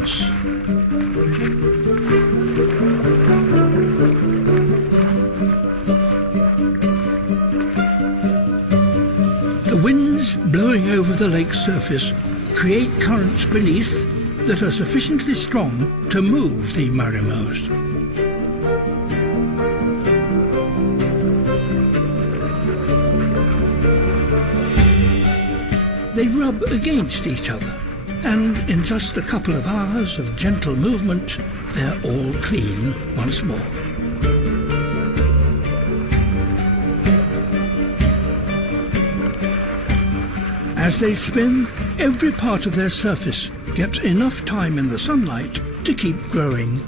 dance. The winds blowing over the lake's surface create currents beneath that are sufficiently strong to move the Marimos. They rub against each other, and in just a couple of hours of gentle movement, they're all clean once more. As they spin, every part of their surface gets enough time in the sunlight to keep growing